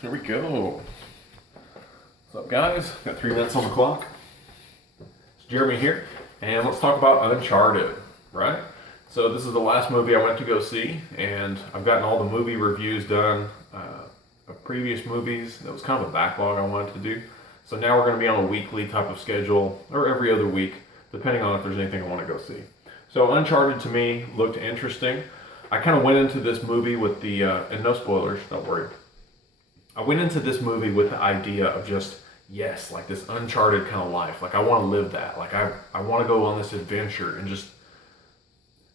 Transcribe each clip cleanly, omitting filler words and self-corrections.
Here we go. What's up, guys? Got 3 minutes on the clock. It's Jeremy here, and let's talk about Uncharted, right? So this is the last movie I went to go see, and I've gotten all the movie reviews done of previous movies. That was kind of a backlog I wanted to do. So now we're going to be on a weekly type of schedule, or every other week, depending on if there's anything I want to go see. So Uncharted to me looked interesting. I kind of went into this movie with the, and no spoilers, don't worry. I went into this movie with the idea of just, yes, like this Uncharted kind of life. Like I want to live that. Like I want to go on this adventure, and just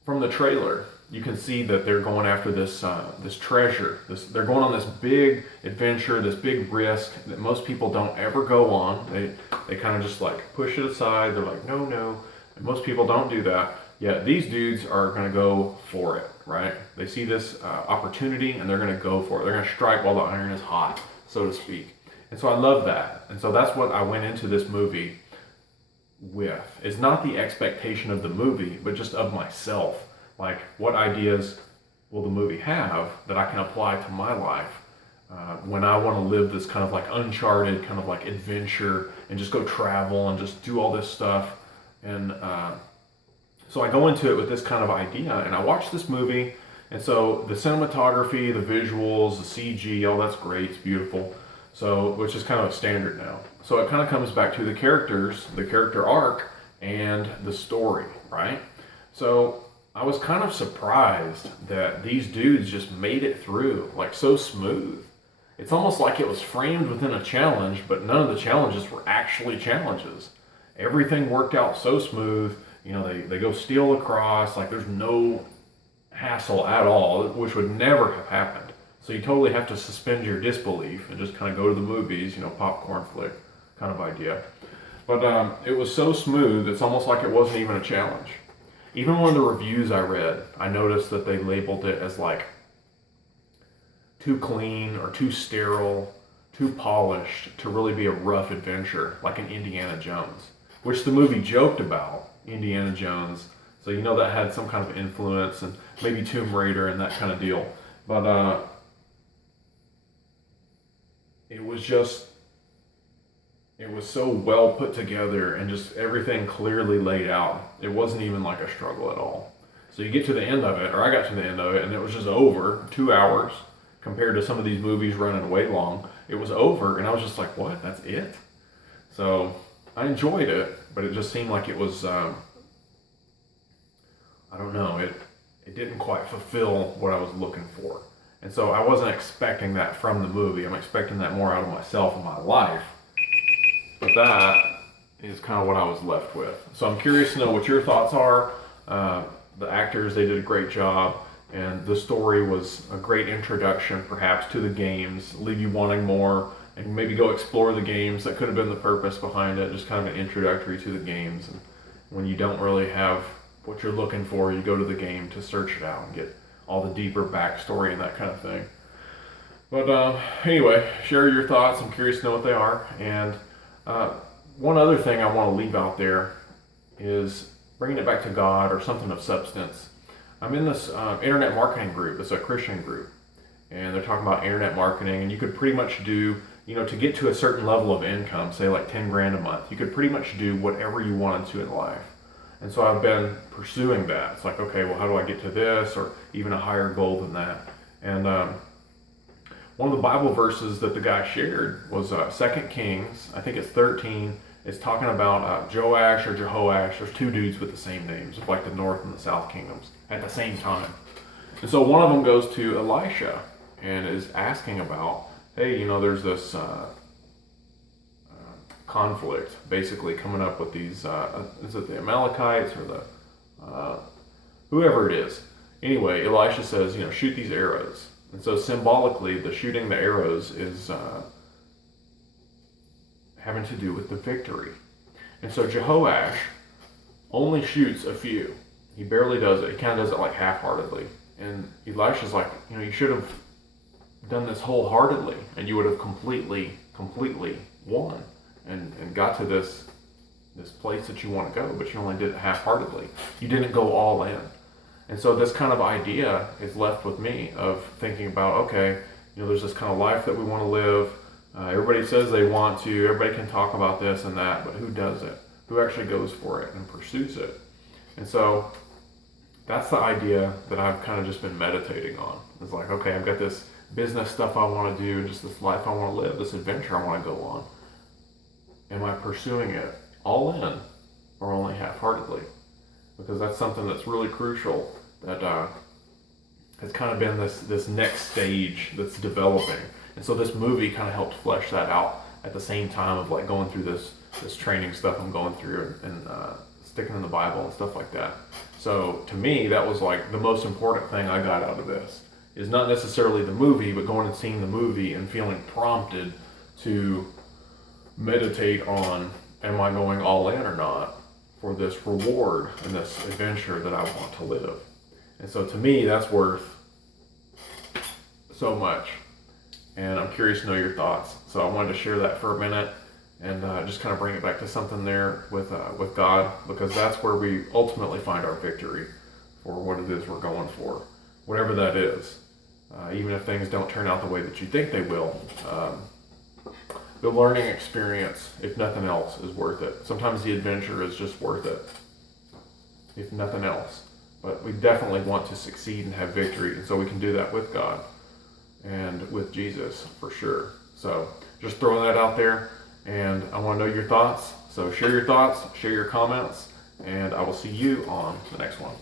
from the trailer, you can see that they're going after this this treasure. They're going on this big adventure, this big risk that most people don't ever go on. They kind of just like push it aside. They're like, no, no. And most people don't do that. Yet these dudes are going to go for it, right? They see this opportunity and they're going to go for it. They're going to strike while the iron is hot, so to speak. And so I love that. And so that's what I went into this movie with. It's not the expectation of the movie, but just of myself. Like, what ideas will the movie have that I can apply to my life when I want to live this kind of like Uncharted kind of like adventure and just go travel and just do all this stuff. And so I go into it with this kind of idea, and I watch this movie, and so the cinematography, the visuals, the CG, all that's great, it's beautiful. So, which is kind of a standard now. So it kind of comes back to the characters, the character arc, and the story, right? So I was kind of surprised that these dudes just made it through, like so smooth. It's almost like it was framed within a challenge, but none of the challenges were actually challenges. Everything worked out so smooth. You know, they go steal across, like there's no hassle at all, which would never have happened. So you totally have to suspend your disbelief and just kind of go to the movies, you know, popcorn flick kind of idea. But it was so smooth, it's almost like it wasn't even a challenge. Even one of the reviews I read, I noticed that they labeled it as like too clean or too sterile, too polished to really be a rough adventure, like an Indiana Jones, which the movie joked about. Indiana Jones, so you know that had some kind of influence, and maybe Tomb Raider and that kind of deal. But it was so well put together and just everything clearly laid out. It wasn't even like a struggle at all. So you get to the end of it, or I got to the end of it, and it was just over. 2 hours compared to some of these movies running way long. It was over, and I was just like, what? That's it? So I enjoyed it, but it just seemed like it was, I don't know, it didn't quite fulfill what I was looking for. And so I wasn't expecting that from the movie. I'm expecting that more out of myself and my life. But that is kind of what I was left with. So I'm curious to know what your thoughts are. The actors, they did a great job. And the story was a great introduction, perhaps, to the games, leave you wanting more, and maybe go explore the games. That could have been the purpose behind it, just kind of an introductory to the games. And when you don't really have what you're looking for, you go to the game to search it out and get all the deeper backstory and that kind of thing. But anyway, share your thoughts. I'm curious to know what they are. And one other thing I want to leave out there is bringing it back to God or something of substance. I'm in this internet marketing group. It's a Christian group. And they're talking about internet marketing, and you could pretty much do, you know, to get to a certain level of income, say like 10 grand a month, you could pretty much do whatever you wanted to in life. And so I've been pursuing that. It's like, okay, well, how do I get to this, or even a higher goal than that? And one of the Bible verses that the guy shared was 2 Kings, I think it's 13. It's talking about Joash or Jehoash. There's two dudes with the same names, of like the north and the south kingdoms at the same time. And so one of them goes to Elisha and is asking about, hey, you know, there's this conflict basically coming up with these, is it the Amalekites or the, whoever it is. Anyway, Elisha says, you know, shoot these arrows. And so symbolically, the shooting the arrows is having to do with the victory. And so Jehoash only shoots a few. He barely does it. He kind of does it like half-heartedly. And Elisha's like, you know, you should have done this wholeheartedly, and you would have completely won and got to this place that you want to go, but you only did it half-heartedly. You didn't go all in. And so this kind of idea is left with me of thinking about, okay, there's this kind of life that we want to live. Everybody says they want to. Everybody can talk about this and that, but who does it? Who actually goes for it and pursues it? And so that's the idea that I've kind of just been meditating on. It's like, okay, I've got this business stuff I want to do, just this life I want to live, this adventure I want to go on. Am I pursuing it all in or only half-heartedly? Because that's something that's really crucial that has kind of been this next stage that's developing. And so this movie kind of helped flesh that out at the same time of like going through this training stuff I'm going through and sticking in the Bible and stuff like that. So to me, that was like the most important thing I got out of this, is not necessarily the movie, but going and seeing the movie and feeling prompted to meditate on, am I going all in or not for this reward and this adventure that I want to live? And so to me, that's worth so much. And I'm curious to know your thoughts. So I wanted to share that for a minute and just kind of bring it back to something there with God, because that's where we ultimately find our victory for what it is we're going for, whatever that is. Even if things don't turn out the way that you think they will, the learning experience, if nothing else, is worth it. Sometimes the adventure is just worth it, if nothing else. But we definitely want to succeed and have victory, and so we can do that with God and with Jesus for sure. So just throwing that out there, and I want to know your thoughts. So share your thoughts, share your comments, and I will see you on the next one.